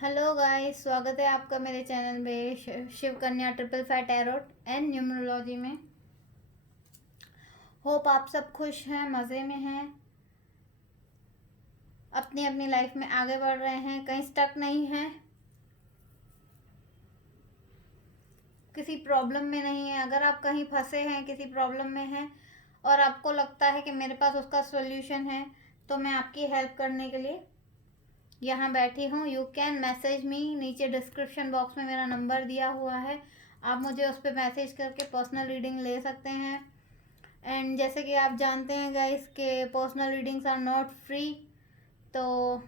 Hello guys, स्वागत है आपका मेरे चैनल में शिव कन्या triple five tarot and numerology में। होप आप सब खुश हैं, मज़े में हैं, अपनी अपनी लाइफ में आगे बढ़ रहे हैं, कहीं स्टक नहीं हैं, किसी प्रॉब्लम में नहीं है। अगर आप कहीं फंसे हैं, किसी प्रॉब्लम में हैं और आपको लगता है कि मेरे पास उसका सॉल्यूशन है, तो मैं आपकी हेल्प करने के लिए यहाँ बैठी हूँ। यू कैन मैसेज मी, नीचे डिस्क्रिप्शन बॉक्स में मेरा नंबर दिया हुआ है, आप मुझे उस पर मैसेज करके पर्सनल रीडिंग ले सकते हैं। एंड जैसे कि आप जानते हैं गाइस के personal readings are not free, तो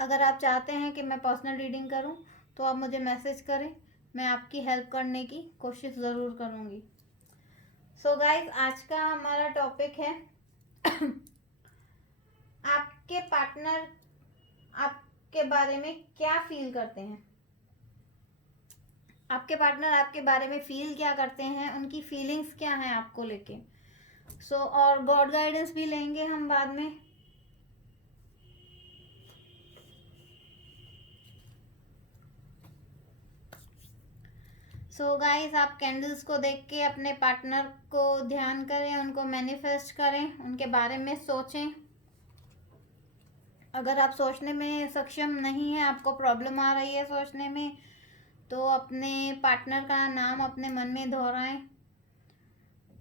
अगर आप चाहते हैं कि मैं पर्सनल रीडिंग करूं तो आप मुझे मैसेज करें, मैं आपकी हेल्प करने की कोशिश ज़रूर करूंगी। सो गाइस, आज का हमारा टॉपिक है आपके पार्टनर आपके बारे में क्या फील करते हैं। आपके पार्टनर आपके बारे में फील क्या करते हैं, उनकी फीलिंग्स क्या हैं आपको लेके। और गॉड गाइडेंस भी लेंगे हम बाद में। गाइस, आप कैंडल्स को देख के अपने पार्टनर को ध्यान करें, उनको मैनिफेस्ट करें, उनके बारे में सोचें। अगर आप सोचने में सक्षम नहीं है, आपको प्रॉब्लम आ रही है सोचने में, तो अपने पार्टनर का नाम अपने मन में दोहराएं।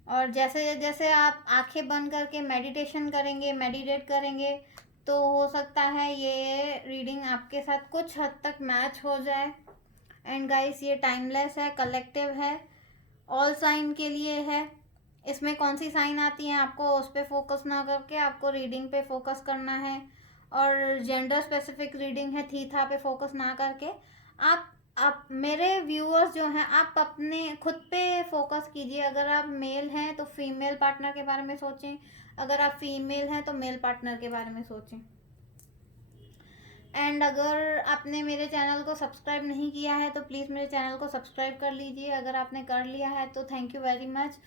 और जैसे जैसे आप आंखें बंद करके मेडिटेट करेंगे, तो हो सकता है ये रीडिंग आपके साथ कुछ हद तक मैच हो जाए। एंड गाइस, ये टाइमलेस है, कलेक्टिव है, ऑल साइन के लिए है। इसमें कौन सी साइन आती है आपको उस पर फोकस ना करके आपको रीडिंग पे फोकस करना है। और जेंडर स्पेसिफिक रीडिंग है, थीथा पे फोकस ना करके आप मेरे व्यूअर्स जो हैं, आप अपने खुद पे फोकस कीजिए। अगर आप मेल हैं तो फीमेल पार्टनर के बारे में सोचें, अगर आप फीमेल हैं तो मेल पार्टनर के बारे में सोचें। एंड अगर आपने मेरे चैनल को सब्सक्राइब नहीं किया है तो प्लीज़ मेरे चैनल को सब्सक्राइब कर लीजिए। अगर आपने कर लिया है तो थैंक यू वेरी मच।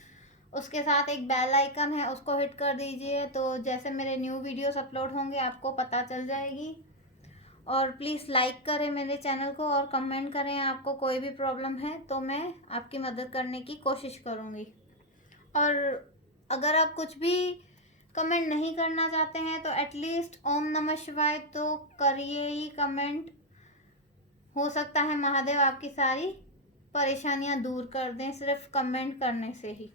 उसके साथ एक बेल आइकन है, उसको हिट कर दीजिए, तो जैसे मेरे न्यू वीडियोस अपलोड होंगे आपको पता चल जाएगी। और प्लीज़ लाइक करें मेरे चैनल को और कमेंट करें। आपको कोई भी प्रॉब्लम है तो मैं आपकी मदद करने की कोशिश करूँगी। और अगर आप कुछ भी कमेंट नहीं करना चाहते हैं तो एटलीस्ट ओम नमः शिवाय तो करिए ही कमेंट। हो सकता है महादेव आपकी सारी परेशानियां दूर कर दें सिर्फ कमेंट करने से ही।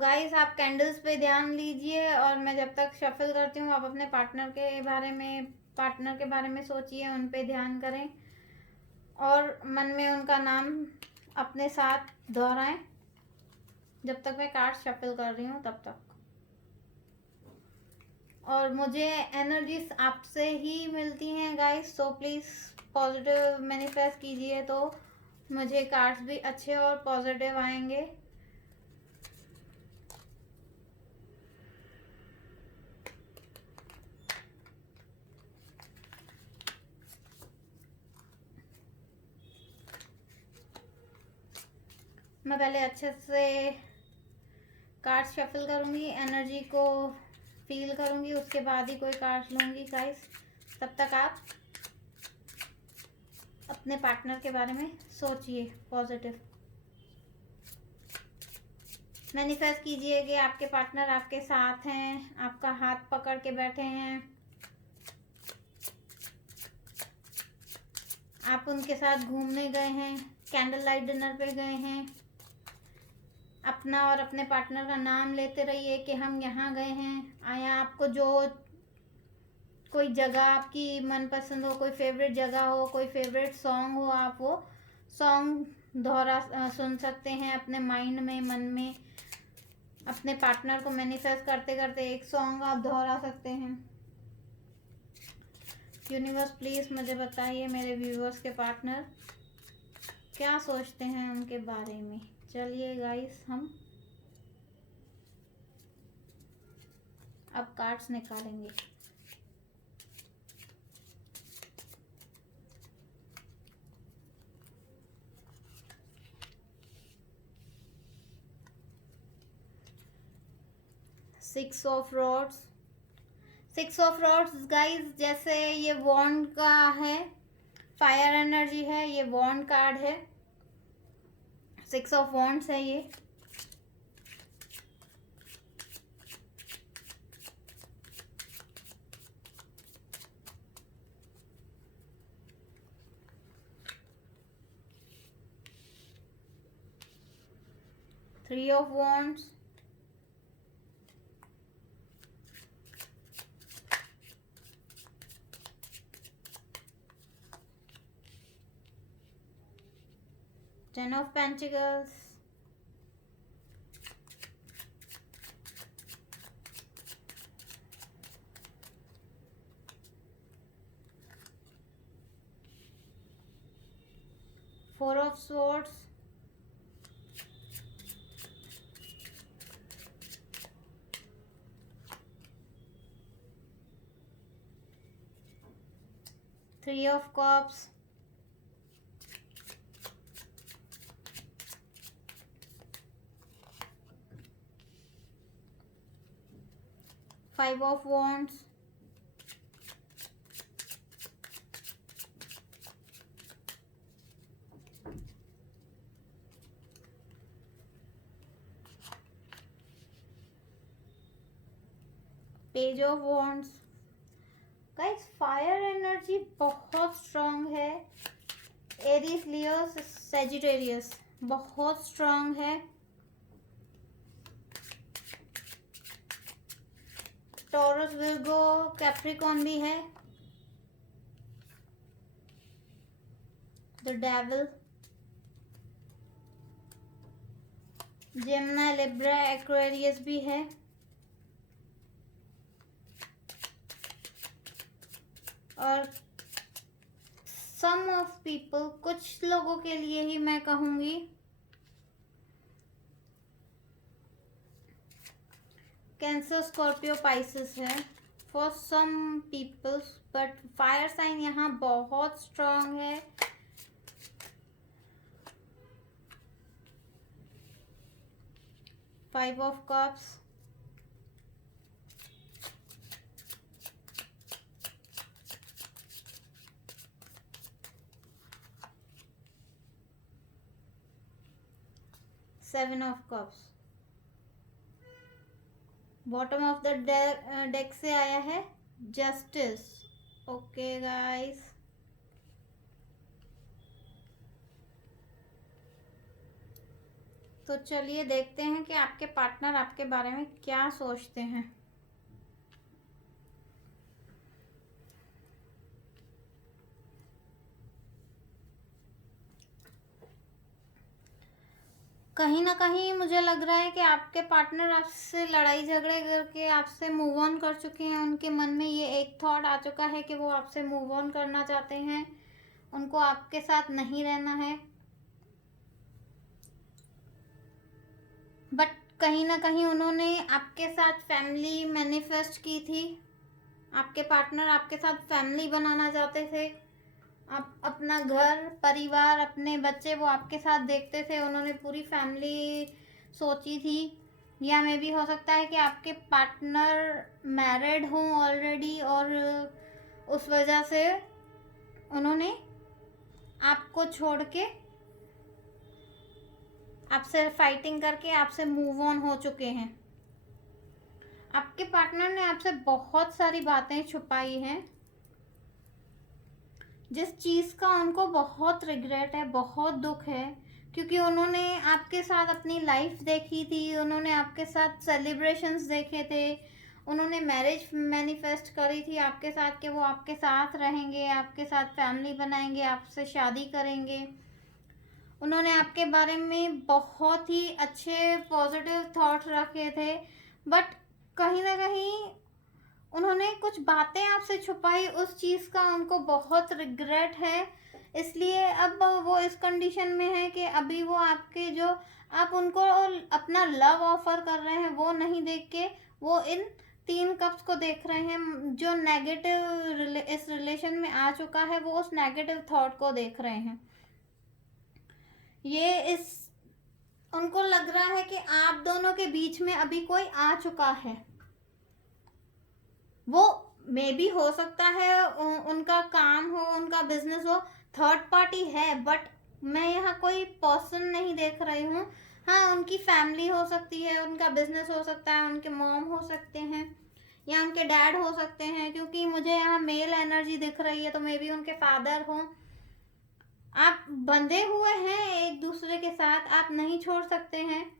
गाइस, आप कैंडल्स पे ध्यान लीजिए और मैं जब तक शफल करती हूँ आप अपने पार्टनर के बारे में सोचिए, उन पे ध्यान करें और मन में उनका नाम अपने साथ दोहराएं जब तक मैं कार्ड शफल कर रही हूँ तब तक। और मुझे एनर्जीज आपसे ही मिलती हैं guys, so please positive manifest कीजिए तो मुझे कार्ड्स भी अच्छे और पॉजिटिव आएंगे। मैं पहले अच्छे से कार्ड शफल करूँगी, एनर्जी को फील करूँगी, उसके बाद ही कोई कार्ड लूँगी गाइस। तब तक आप अपने पार्टनर के बारे में सोचिए पॉजिटिव। मैनिफेस्ट कीजिए कि आपके पार्टनर आपके साथ हैं, आपका हाथ पकड़ के बैठे हैं, आप उनके साथ घूमने गए हैं, कैंडल लाइट डिनर पे गए हैं। अपना और अपने पार्टनर का नाम लेते रहिए कि हम यहाँ गए हैं। आया आपको जो कोई जगह आपकी मनपसंद हो, कोई फेवरेट जगह हो, कोई फेवरेट सॉन्ग हो, आप वो सॉन्ग दोहरा सुन सकते हैं अपने माइंड में, मन में। अपने पार्टनर को मैनिफेस्ट करते करते एक सॉन्ग आप दोहरा सकते हैं। यूनिवर्स प्लीज़ मुझे बताइए मेरे व्यूवर्स के पार्टनर क्या सोचते हैं उनके बारे में। चलिए गाइस, हम अब कार्ड्स निकालेंगे। Six of rods, six of rods guys, जैसे ये वॉन्ड का है, फायर एनर्जी है, ये वॉन्ड कार्ड है, सिक्स ऑफ वॉन्ड्स है ये। Three of wands, ten of pentacles, four of swords, three of cups, five of wands, page of wands. Guys fire energy बहुत स्ट्रांग है, एरीज, लियो, सेजिटेरियस बहुत स्ट्रांग है, taurus, Virgo, Capricorn भी है, the devil, Gemini, Libra, Aquarius भी है, और सम of people, कुछ लोगों के लिए ही मैं कहूंगी, कैंसर, स्कॉर्पियो, पाइसेस है for some peoples, but fire sign यहाँ बहुत स्ट्रांग है। Five of cups, seven of cups, bottom of the deck से आया है जस्टिस। ओके गाइस, तो चलिए देखते हैं कि आपके पार्टनर आपके बारे में क्या सोचते हैं। कहीं ना कहीं मुझे लग रहा है कि आपके पार्टनर आपसे लड़ाई झगड़े करके आपसे मूव ऑन कर चुके हैं। उनके मन में ये एक थॉट आ चुका है कि वो आपसे मूव ऑन करना चाहते हैं, उनको आपके साथ नहीं रहना है, बट कहीं ना कहीं उन्होंने आपके साथ फैमिली मैनिफेस्ट की थी। आपके पार्टनर आपके साथ फैमिली बनाना चाहते थे, आप अपना घर परिवार अपने बच्चे वो आपके साथ देखते थे, उन्होंने पूरी फैमिली सोची थी। या मे भी हो सकता है कि आपके पार्टनर मैरिड हों ऑलरेडी और उस वजह से उन्होंने आपको छोड़ के आपसे फाइटिंग करके आपसे मूव ऑन हो चुके हैं। आपके पार्टनर ने आपसे बहुत सारी बातें छुपाई हैं, जिस चीज़ का उनको बहुत रिग्रेट है, बहुत दुख है, क्योंकि उन्होंने आपके साथ अपनी लाइफ देखी थी, उन्होंने आपके साथ सेलिब्रेशंस देखे थे, उन्होंने मैरिज मैनिफेस्ट करी थी आपके साथ कि वो आपके साथ रहेंगे, आपके साथ फैमिली बनाएंगे, आपसे शादी करेंगे। उन्होंने आपके बारे में बहुत ही अच्छे पॉजिटिव थॉट्स रखे थे, बट कहीं ना कहीं उन्होंने कुछ बातें आपसे छुपाई, उस चीज़ का उनको बहुत रिग्रेट है। इसलिए अब वो इस कंडीशन में है कि अभी वो आपके जो आप उनको अपना लव ऑफर कर रहे हैं वो नहीं देख के वो इन तीन कप्स को देख रहे हैं। जो नेगेटिव इस रिलेशन में आ चुका है वो उस नेगेटिव थॉट को देख रहे हैं। ये इस उनको लग रहा है कि आप दोनों के बीच में अभी कोई आ चुका है, वो मे बी हो सकता है उनका काम हो, उनका बिजनेस हो, थर्ड पार्टी है, बट मैं यहाँ कोई पर्सन नहीं देख रही हूँ। हाँ, उनकी फैमिली हो सकती है, उनका बिजनेस हो सकता है, उनके मॉम हो सकते हैं या उनके डैड हो सकते हैं, क्योंकि मुझे यहाँ मेल एनर्जी दिख रही है, तो मे बी उनके फादर हो। आप बंधे हुए हैं एक दूसरे के साथ, आप नहीं छोड़ सकते हैं,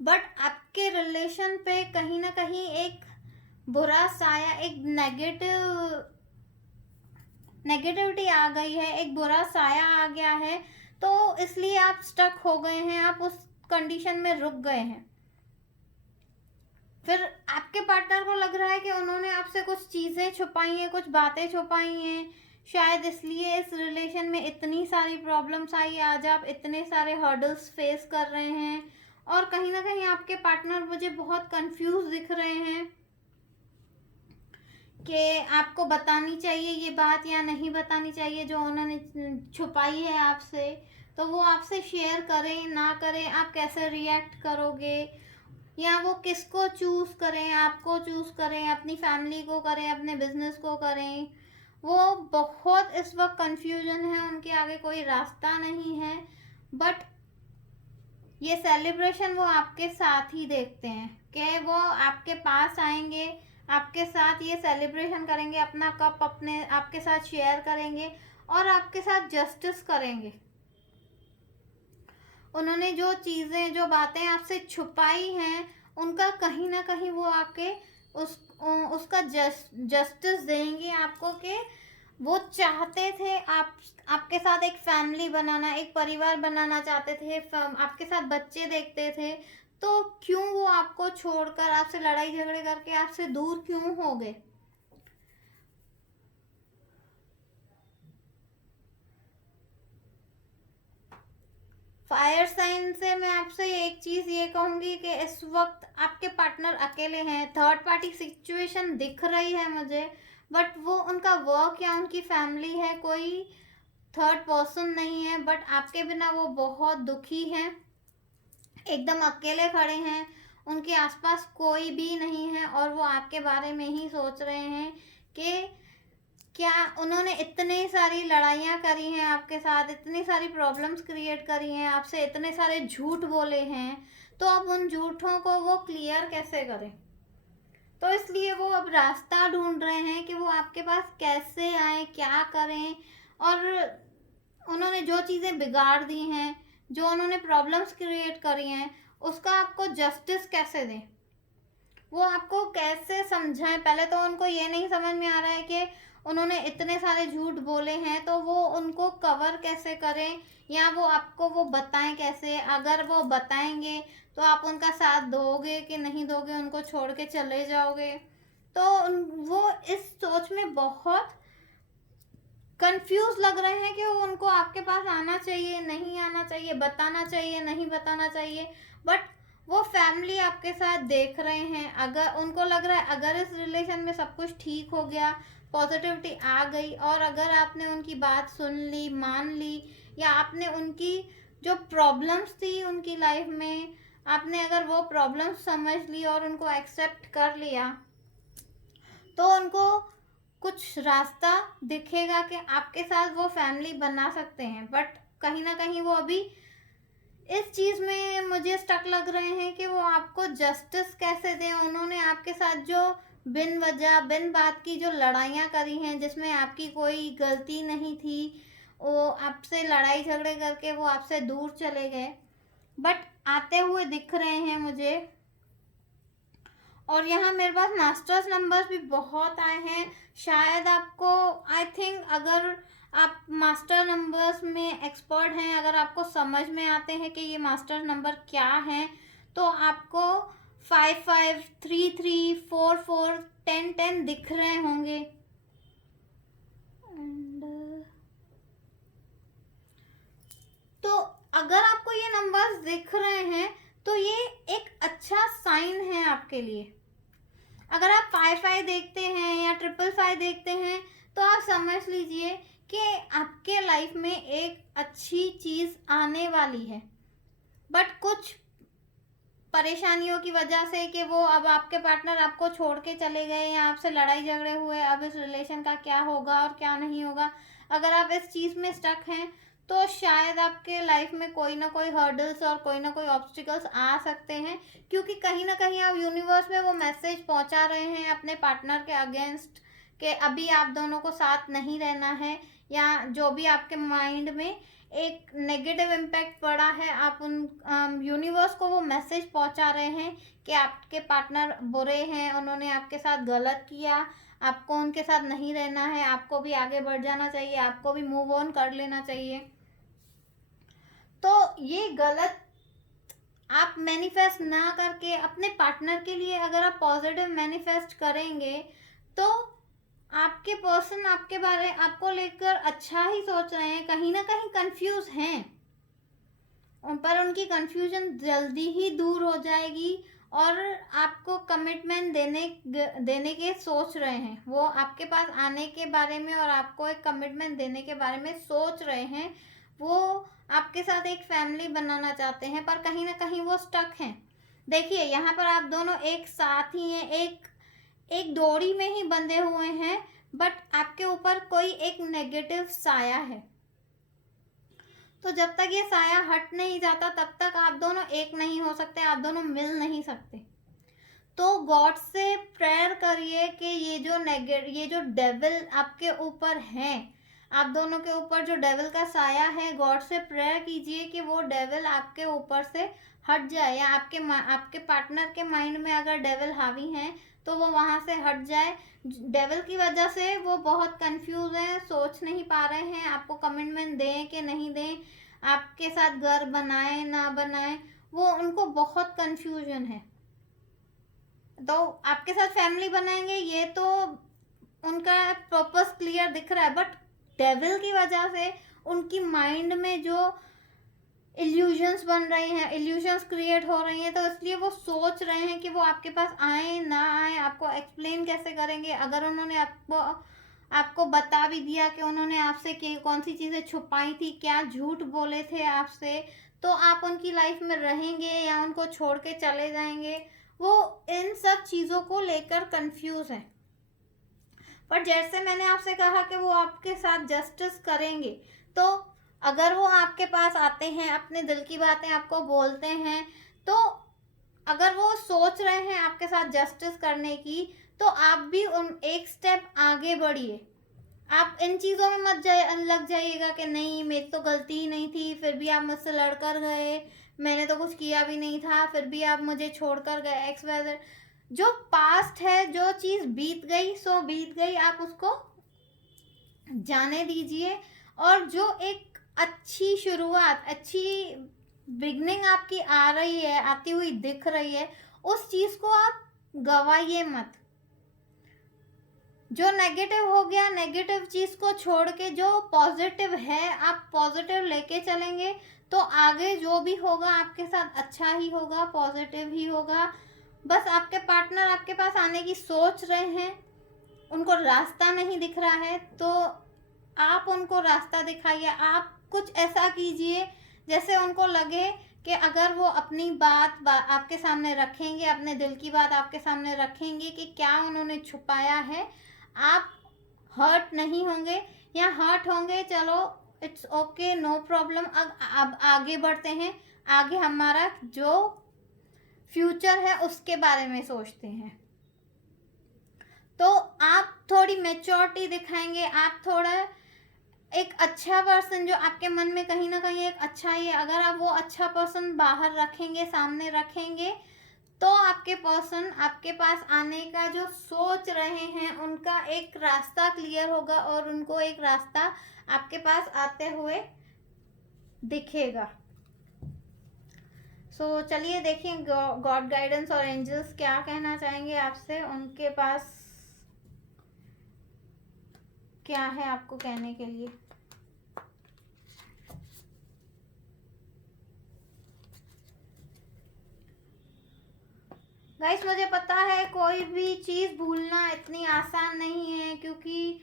बट आपके रिलेशन पे कहीं ना कहीं एक बुरा साया, एक नेगेटिविटी आ गई है, एक बुरा साया आ गया है, तो इसलिए आप स्टक हो गए हैं, आप उस कंडीशन में रुक गए हैं। फिर आपके पार्टनर को लग रहा है कि उन्होंने आपसे कुछ चीज़ें छुपाई हैं, कुछ बातें छुपाई हैं, शायद इसलिए इस रिलेशन में इतनी सारी प्रॉब्लम्स आई, आज आप इतने सारे हर्डल्स फेस कर रहे हैं। और कहीं ना कहीं आपके पार्टनर मुझे बहुत कंफ्यूज दिख रहे हैं कि आपको बतानी चाहिए ये बात या नहीं बतानी चाहिए जो उन्होंने छुपाई है आपसे। तो वो आपसे शेयर करें ना करें, आप कैसे रिएक्ट करोगे, या वो किसको चूज करें, आपको चूज करें, अपनी फैमिली को करें, अपने बिजनेस को करें। वो बहुत इस वक्त कंफ्यूजन है, उनके आगे कोई रास्ता नहीं है। बट ये सेलिब्रेशन वो आपके साथ ही देखते हैं कि वो आपके पास आएंगे, आपके साथ ये सेलिब्रेशन करेंगे, अपना कप अपने आपके साथ शेयर करेंगे और आपके साथ जस्टिस करेंगे। उन्होंने जो चीज़ें, जो बातें आपसे छुपाई हैं, उनका कहीं ना कहीं वो आके उसका जस्टिस देंगे आपको, कि वो चाहते थे आपके साथ एक फैमिली बनाना, एक परिवार बनाना चाहते थे, आपके साथ बच्चे देखते थे, तो क्यों वो आपको छोड़कर, आपसे लड़ाई झगड़े करके आपसे दूर क्यों हो गए। फायर साइन से मैं आपसे एक चीज ये कहूंगी कि इस वक्त आपके पार्टनर अकेले हैं, थर्ड पार्टी सिचुएशन दिख रही है मुझे, बट वो उनका वर्क या उनकी फैमिली है, कोई थर्ड पर्सन नहीं है, बट आपके बिना वो बहुत दुखी हैं, एकदम अकेले खड़े हैं, उनके आसपास कोई भी नहीं है और वो आपके बारे में ही सोच रहे हैं कि क्या उन्होंने इतनी सारी लड़ाइयाँ करी हैं आपके साथ, इतनी सारी प्रॉब्लम्स क्रिएट करी हैं आपसे, इतने सारे झूठ बोले हैं, तो अब उन झूठों को वो क्लियर कैसे करें। तो इसलिए वो अब रास्ता ढूंढ रहे हैं कि वो आपके पास कैसे आए, क्या करें, और उन्होंने जो चीज़ें बिगाड़ दी हैं, जो उन्होंने प्रॉब्लम्स क्रिएट करी हैं, उसका आपको जस्टिस कैसे दें, वो आपको कैसे समझाएं। पहले तो उनको ये नहीं समझ में आ रहा है कि उन्होंने इतने सारे झूठ बोले हैं, तो वो उनको कवर कैसे करें, या वो आपको वो बताएं कैसे। अगर वो बताएंगे तो आप उनका साथ दोगे कि नहीं दोगे, उनको छोड़ के चले जाओगे। तो वो इस सोच में बहुत कंफ्यूज लग रहे हैं कि उनको आपके पास आना चाहिए, नहीं आना चाहिए, बताना चाहिए, नहीं बताना चाहिए। बट वो फैमिली आपके साथ देख रहे हैं, अगर उनको लग रहा है अगर इस रिलेशन में सब कुछ ठीक हो गया, पॉजिटिविटी आ गई, और अगर आपने उनकी बात सुन ली, मान ली, या आपने उनकी जो प्रॉब्लम्स थी उनकी लाइफ में, आपने अगर वो प्रॉब्लम्स समझ ली और उनको एक्सेप्ट कर लिया, तो उनको कुछ रास्ता दिखेगा कि आपके साथ वो फैमिली बना सकते हैं। बट कहीं ना कहीं वो अभी इस चीज़ में मुझे स्टक लग रहे हैं कि वो आपको जस्टिस कैसे दें। उन्होंने आपके साथ जो बिन वजह, बिन बात की जो लड़ाइयाँ करी हैं, जिसमें आपकी कोई गलती नहीं थी, वो आपसे लड़ाई झगड़े करके वो आपसे दूर चले गए, बट आते हुए दिख रहे हैं मुझे। और यहाँ मेरे पास मास्टर्स नंबर्स भी बहुत आए हैं। शायद आपको, आई थिंक, अगर आप मास्टर नंबर्स में एक्सपर्ट हैं, अगर आपको समझ में आते हैं कि ये मास्टर नंबर क्या हैं, तो आपको 553344 1010 दिख रहे होंगे। तो अगर आपको ये नंबर्स दिख रहे हैं तो ये एक अच्छा साइन है आपके लिए। अगर आप 55 देखते हैं या 555 देखते हैं, तो आप समझ लीजिए कि आपके लाइफ में एक अच्छी चीज़ आने वाली है। बट कुछ परेशानियों की वजह से कि वो अब आपके पार्टनर आपको छोड़ के चले गए या आपसे लड़ाई झगड़े हुए, अब इस रिलेशन का क्या होगा और क्या नहीं होगा, अगर आप इस चीज़ में स्टक हैं तो शायद आपके लाइफ में कोई ना कोई हर्डल्स और कोई ना कोई ऑब्स्टिकल्स आ सकते हैं, क्योंकि कहीं ना कहीं आप यूनिवर्स में वो मैसेज पहुंचा रहे हैं अपने पार्टनर के अगेंस्ट कि अभी आप दोनों को साथ नहीं रहना है, या जो भी आपके माइंड में एक नेगेटिव इम्पैक्ट पड़ा है, आप उन यूनिवर्स को वो मैसेज पहुंचा रहे हैं कि आपके पार्टनर बुरे हैं, उन्होंने आपके साथ गलत किया, आपको उनके साथ नहीं रहना है, आपको भी आगे बढ़ जाना चाहिए, आपको भी मूव ऑन कर लेना चाहिए। तो ये गलत आप मैनिफेस्ट ना करके अपने पार्टनर के लिए अगर आप पॉजिटिव मैनिफेस्ट करेंगे तो आपके पर्सन आपके बारे आपको लेकर अच्छा ही सोच रहे हैं, कहीं ना कहीं कंफ्यूज हैं, पर उनकी कंफ्यूजन जल्दी ही दूर हो जाएगी और आपको कमिटमेंट देने के सोच रहे हैं। वो आपके पास आने के बारे में और आपको एक कमिटमेंट देने के बारे में सोच रहे हैं। वो आपके साथ एक फैमिली बनाना चाहते हैं, पर कहीं ना कहीं वो स्टक हैं। देखिए यहाँ पर आप दोनों एक साथ ही हैं, एक डोरी में ही बंधे हुए हैं, बट आपके ऊपर कोई एक नेगेटिव साया है। तो जब तक ये साया हट नहीं जाता तब तक आप दोनों एक नहीं हो सकते, आप दोनों मिल नहीं सकते। तो गॉड से प्रेयर करिए कि ये जो डेविल आपके ऊपर है, आप दोनों के ऊपर जो डेविल का साया है, गॉड से प्रेयर कीजिए कि वो डेविल आपके ऊपर से हट जाए, या आपके पार्टनर के माइंड में अगर डेविल हावी हैं तो वो वहाँ से हट जाए। डेविल की वजह से वो बहुत कंफ्यूज हैं, सोच नहीं पा रहे हैं आपको कमिटमेंट दें कि नहीं दें, आपके साथ घर बनाए ना बनाए, वो उनको बहुत कंफ्यूजन है। तो आपके साथ फैमिली बनाएंगे ये तो उनका पर्पस क्लियर दिख रहा है, बट डेविल की वजह से उनकी माइंड में जो इल्यूजन्स बन रहे हैं, इल्यूजन्स क्रिएट हो रही हैं, तो इसलिए वो सोच रहे हैं कि वो आपके पास आए ना आए, आपको एक्सप्लेन कैसे करेंगे। अगर उन्होंने आपको बता भी दिया कि उन्होंने आपसे कौन सी चीज़ें छुपाई थी, क्या झूठ बोले थे आपसे, तो आप उनकी लाइफ में रहेंगे या उनको छोड़ के चले जाएंगे, वो इन सब चीज़ों को लेकर कंफ्यूज है। पर जैसे मैंने आपसे कहा कि वो आपके साथ जस्टिस करेंगे, तो अगर वो आपके पास आते हैं, अपने दिल की बातें आपको बोलते हैं, तो अगर वो सोच रहे हैं आपके साथ जस्टिस करने की, तो आप भी एक स्टेप आगे बढ़िए। आप इन चीज़ों में मत लग जाइएगा कि नहीं मेरी तो गलती ही नहीं थी, फिर भी आप मुझसे लड़ कर गए, मैंने तो कुछ किया भी नहीं था, फिर भी आप मुझे छोड़ कर गए, एक्स वाई जेड। जो पास्ट है, जो चीज़ बीत गई सो बीत गई, आप उसको जाने दीजिए। और जो एक अच्छी शुरुआत, अच्छी बिगनिंग आपकी आ रही है, आती हुई दिख रही है, उस चीज़ को आप गवाइए मत। जो नेगेटिव हो गया, नेगेटिव चीज़ को छोड़ के जो पॉजिटिव है आप पॉजिटिव लेके चलेंगे, तो आगे जो भी होगा आपके साथ अच्छा ही होगा, पॉजिटिव ही होगा। बस आपके पार्टनर आपके पास आने की सोच रहे हैं, उनको रास्ता नहीं दिख रहा है, तो आप उनको रास्ता दिखाइए। आप कुछ ऐसा कीजिए जैसे उनको लगे कि अगर वो अपनी बात आपके सामने रखेंगे, अपने दिल की बात आपके सामने रखेंगे कि क्या उन्होंने छुपाया है, आप हर्ट नहीं होंगे, या हर्ट होंगे चलो इट्स ओके, नो प्रॉब्लम। अब आगे बढ़ते हैं, आगे हमारा जो फ्यूचर है उसके बारे में सोचते हैं। तो आप थोड़ी मैच्योरिटी दिखाएंगे, आप थोड़ा एक अच्छा पर्सन जो आपके मन में कहीं ना कहीं एक अच्छा ही है, अगर आप वो अच्छा पर्सन बाहर रखेंगे, सामने रखेंगे, तो आपके पर्सन आपके पास आने का जो सोच रहे हैं उनका एक रास्ता क्लियर होगा और उनको एक रास्ता आपके पास आते हुए दिखेगा। सो चलिए देखिए गॉड गाइडेंस और एंजल्स क्या कहना चाहेंगे आपसे, उनके पास क्या है आपको कहने के लिए। गाइस मुझे पता है कोई भी चीज़ भूलना इतनी आसान नहीं है, क्योंकि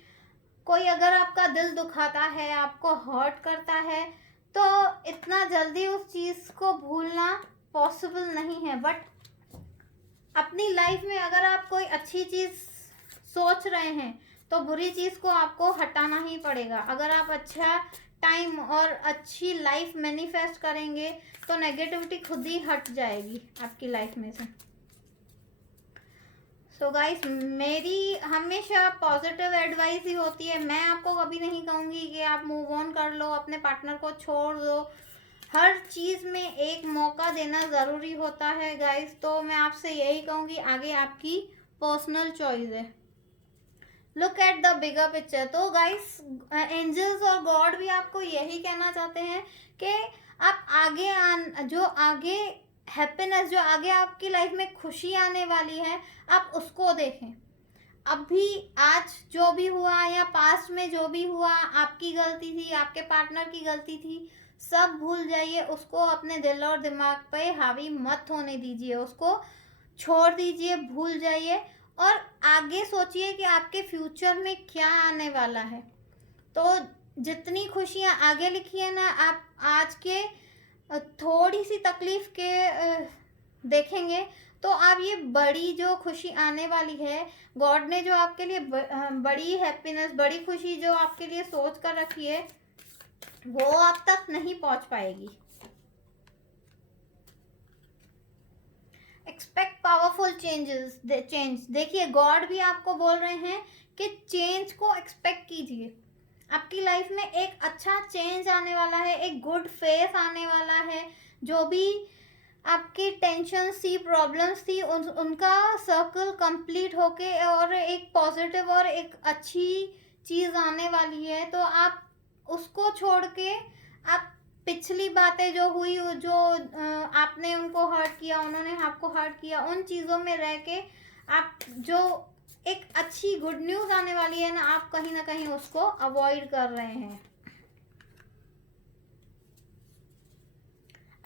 कोई अगर आपका दिल दुखाता है, आपको हर्ट करता है, तो इतना जल्दी उस चीज़ को भूलना पॉसिबल नहीं है, बट अपनी लाइफ में अगर आप कोई अच्छी चीज़ सोच रहे हैं तो बुरी चीज़ को आपको हटाना ही पड़ेगा। अगर आप अच्छा टाइम और अच्छी लाइफ मैनिफेस्ट करेंगे तो नेगेटिविटी खुद ही हट जाएगी आपकी लाइफ में से। सो गाइस, मेरी हमेशा पॉजिटिव एडवाइस ही होती है। मैं आपको कभी नहीं कहूँगी कि आप मूव ऑन कर लो, अपने पार्टनर को छोड़ दो। हर चीज़ में एक मौका देना ज़रूरी होता है गाइस। तो मैं आपसे यही कहूँगी, आगे आपकी पर्सनल चॉइस है। Look at the bigger picture. तो गाइस, एंजल्स और गॉड भी आपको यही कहना चाहते हैं कि आप आगे हैप्पीनेस, जो आगे आपकी लाइफ में खुशी आने वाली है, आप उसको देखें। अभी आज जो भी हुआ या पास्ट में जो भी हुआ, आपकी गलती थी, आपके पार्टनर की गलती थी, सब भूल जाइए। उसको अपने दिल और दिमाग पे हावी मत होने दीजिए, उसको छोड़ दीजिए, भूल जाइए और आगे सोचिए कि आपके फ्यूचर में क्या आने वाला है। तो जितनी खुशियाँ आगे लिखी है ना, आप आज के थोड़ी सी तकलीफ के देखेंगे तो आप ये बड़ी जो खुशी आने वाली है, गॉड ने जो आपके लिए बड़ी हैप्पीनेस, बड़ी खुशी जो आपके लिए सोच कर रखी है, वो आप तक नहीं पहुंच पाएगी। Expect powerful change. देखिए, गॉड भी आपको बोल रहे हैं कि चेंज को एक्सपेक्ट कीजिए। आपकी लाइफ में एक अच्छा चेंज आने वाला है, एक गुड फेस आने वाला है। जो भी आपकी टेंशन थी, प्रॉब्लम्स थी, उनका सर्कल कंप्लीट होके और एक पॉजिटिव और एक अच्छी चीज़ आने वाली है। तो आप उसको छोड़ के आप पिछली बातें जो हुई, जो आपने उनको हर्ट किया, उन्होंने आपको हर्ट किया, उन चीज़ों में रह के आप जो एक अच्छी गुड न्यूज़ आने वाली है ना, आप कहीं ना कहीं उसको अवॉइड कर रहे हैं।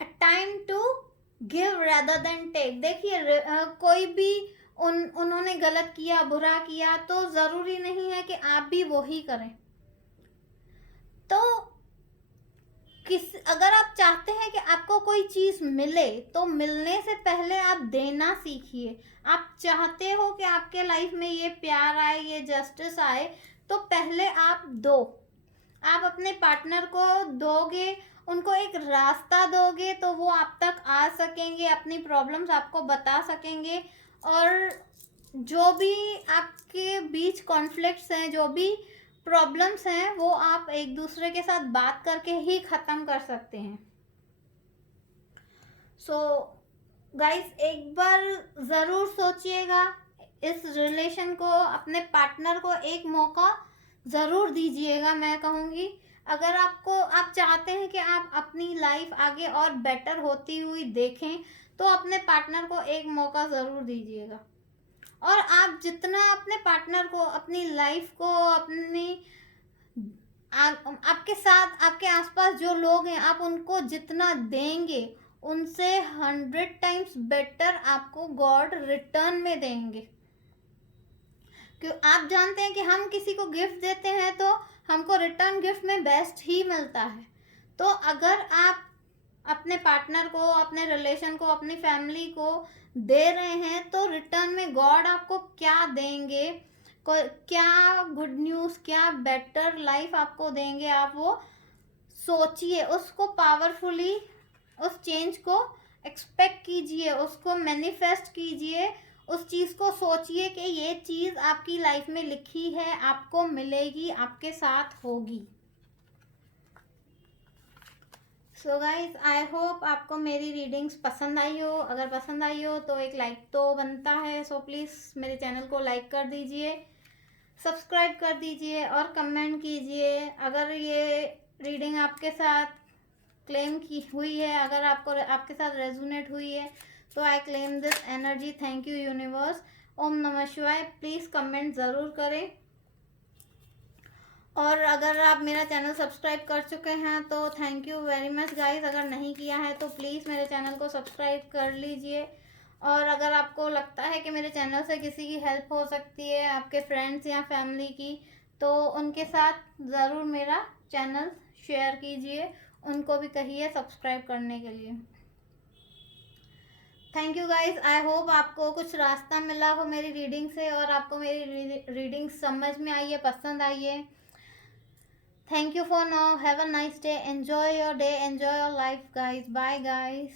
A time to give rather than take. देखिए, कोई भी उन्होंने गलत किया, बुरा किया, तो ज़रूरी नहीं है कि आप भी वही करें। तो अगर आप चाहते हैं कि आपको कोई चीज़ मिले तो मिलने से पहले आप देना सीखिए। आप चाहते हो कि आपके लाइफ में ये प्यार आए, ये जस्टिस आए, तो पहले आप दो। आप अपने पार्टनर को दोगे, उनको एक रास्ता दोगे, तो वो आप तक आ सकेंगे, अपनी प्रॉब्लम्स आपको बता सकेंगे। और जो भी आपके बीच कॉन्फ्लिक्ट्स हैं, जो भी प्रॉब्लम्स हैं, वो आप एक दूसरे के साथ बात करके ही ख़त्म कर सकते हैं। सो गाइस, एक बार ज़रूर सोचिएगा इस रिलेशन को, अपने पार्टनर को एक मौका ज़रूर दीजिएगा। मैं कहूँगी, अगर आप चाहते हैं कि आप अपनी लाइफ आगे और बेटर होती हुई देखें, तो अपने पार्टनर को एक मौका ज़रूर दीजिएगा। और आप जितना अपने पार्टनर को, अपनी लाइफ को, आपके साथ, आपके आसपास जो लोग हैं, आप उनको जितना देंगे, उनसे 100 टाइम्स बेटर आपको गॉड रिटर्न में देंगे। क्यों? आप जानते हैं कि हम किसी को गिफ्ट देते हैं तो हमको रिटर्न गिफ्ट में बेस्ट ही मिलता है। तो अगर आप अपने पार्टनर को, अपने रिलेशन को, अपनी फैमिली को दे रहे हैं, तो रिटर्न में गॉड आपको क्या देंगे, क्या गुड न्यूज़, क्या बेटर लाइफ आपको देंगे, आप वो सोचिए। उसको पावरफुली, उस चेंज को एक्सपेक्ट कीजिए, उसको मैनिफेस्ट कीजिए, उस चीज़ को सोचिए कि ये चीज़ आपकी लाइफ में लिखी है, आपको मिलेगी, आपके साथ होगी। सो गाइज, आई होप आपको मेरी रीडिंग्स पसंद आई हो। अगर पसंद आई हो तो एक लाइक तो बनता है। सो प्लीज़ मेरे चैनल को लाइक कर दीजिए, सब्सक्राइब कर दीजिए और कमेंट कीजिए। अगर ये रीडिंग आपके साथ क्लेम की हुई है, अगर आपके साथ रेजोनेट हुई है, तो I claim this energy. Thank you universe. ओम नमः शिवाय। प्लीज़ कमेंट ज़रूर करें। और अगर आप मेरा चैनल सब्सक्राइब कर चुके हैं तो thank you very much guys. अगर नहीं किया है तो प्लीज़ मेरे चैनल को सब्सक्राइब कर लीजिए। और अगर आपको लगता है कि मेरे चैनल से किसी की हेल्प हो सकती है, आपके फ्रेंड्स या फैमिली की, तो उनके साथ ज़रूर मेरा चैनल शेयर कीजिए, उनको भी कहिए सब्सक्राइब करने के लिए। Thank you guys, I hope आपको कुछ रास्ता मिला हो मेरी रीडिंग से और आपको मेरी रीडिंग समझ में आई है, पसंद आई है। Thank you for now, have a nice day, enjoy your day, enjoy your life guys, bye guys.